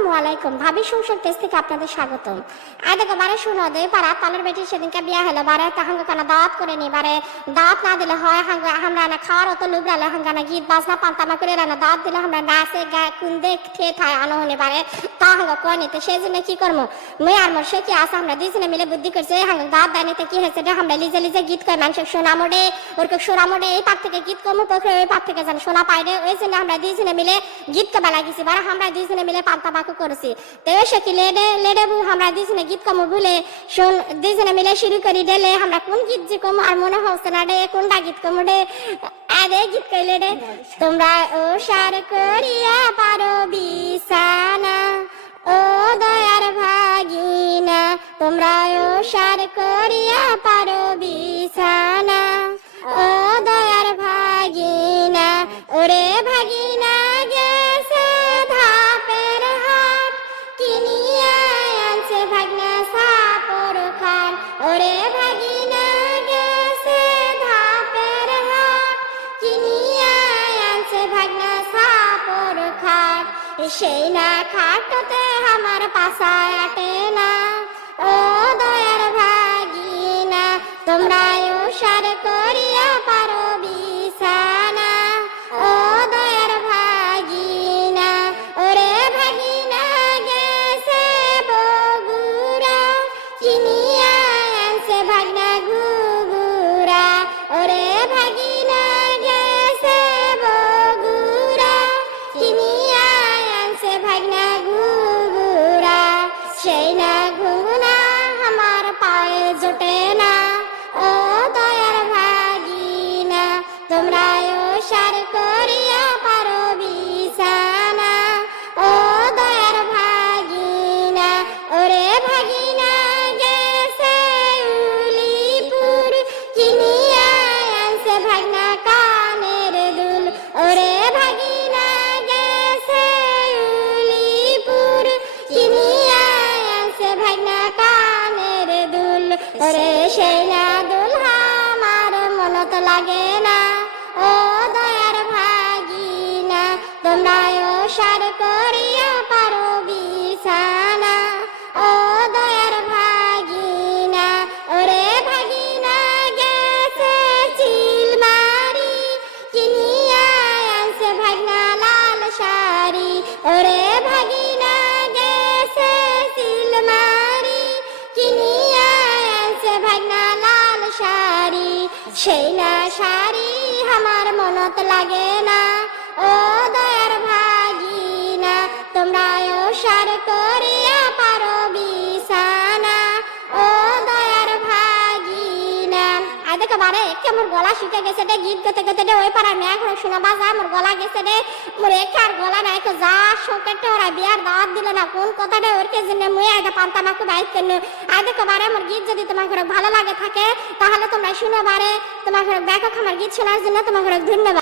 আসসালামু আলাইকুম। ভাবি সংসার টেস্ট থেকে আপনাদের স্বাগতম। দেখো বারে শুনো দে পাড়া তালের বেটি সেদিনকে বিয়া হলো বারে তাহাঙ্গ কানা দাওয়াত করে নি বারে দাওয়াত না দিলে হয় আমরা না খাওয়ার অত লুবরালে হাঙ্গানা গীত বাজনা পান্তামা করে না দাওয়াত দিলে আমরা নাচে গায়ে কুন্দে খেয়ে খায় আনো হনে বারে তাহাঙ্গ কয় নিতে সেই জন্য কি করবো মুই আর মোর সে কি আছে আমরা দুজনে মিলে বুদ্ধি করছে হাঙ্গ দাওয়াত দেয় নিতে কি হয়েছে রে আমরা লিজে লিজে গীত কয় মানুষের শোনা মোড়ে ওরকে সোনা মোড়ে এই পাক থেকে গীত কমু পক্ষে ওই পাক থেকে যেন শোনা পাই রে ওই জন্য আমরা দুজনে মিলে গীত কবা লাগিছি বারে আমরা দুজনে মিলে পান্তামাকু করেছি তো সে কি লেডে লেডে আমরা দুজনে গীত কমু ভুলে শোন দুজনে মিলে শুরু করি ডেলে আমরা কোন গীত যে কমু আর মনে হচ্ছে না রে কোনটা গীত কমু রে আরে গীত কইলে রে তোমরা ও সার করিয়া পারো বিছানা ও দয়ার ভাগিনা তোমরা ও সার করিয়া পারো বিছানা ও দয়ার ভাগিনা ওরে ভাগিনা গেছে ধাপের হাট কিনিয়া আনছে ভাগনা সাপর খান ওরে ভাগিনা গেছে ধাপের হাট কিনিয়া আনছে ভাগনা সাপর খাট সেই না খাটতে আমার পাশায় আটে না ও দয়ার ভাগিনা তোমরা ও সার করিয়া পারো বিছানা ও দয়ার ভাগিনা ওরে ভাগিনা গেছে বগুড়া কিনিয়া আনছে ভাগনা ঘুঘুরা ওরে ভাগিনা গেছে বগুড়া কিনিয়া আনছে ভাগনা ঘুঘুরা সেই না ঘুঘুনা আমার পায়ে জোটে না ও দয়ার ভাগিনা তোমরা ও সার করিয়া পারো বিছানা ও দয়ার ভাগিনা ওরে ভাগিনা গেছে উলিপুর কিনিয়া আনছে ভাগনা কানের দুল ওরে ভাগিনা গেছে উলিপুর কিনিয়া আনছে ভাগনা কানের দুল ওরে সেই না দুল আমার মনত লাগে না ও দয়ার ভাগিনা তোমরা ও সার করিয়া পারো বিছানা ও দয়ার ভাগিনা ওরে ভাগিনা গেছে চিলমারি কিনিয়া আনছে ভাগনা লাল শাড়ি ওরে ভাগিনা গেছে চিলমারি কিনিয়া আনছে ভাগনা লাল শাড়ি সেই না শাড়ি আমার মনত লাগে না ও দয়ার ভাগিনা তোমরা ও সার করিয়া পারো বিছানা ও দয়ার ভাগিনা দেখো বারে মোর গলা শুকে গেছে রে গীত গাতে গাতে ওই পাড়ার মেয়ে এখন শোনা বাজা মোর গলা গেছে রে মোর একার গলা নাই তো যা শোকেটে ওরা বিয়ার দাওয়াত দিল না কোন কথাটা ওরকে জন্য মুই আগে পান্তামাকু বাইক কেন দেখো বারে মোর গীত যদি তোমার ঘরে ভালো লাগে থাকে তাহলে তোমরা শুনো বারে তোমার ঘরে দেখো আমার গীত শোনার জন্য তোমার ঘরে ধন্যবাদ।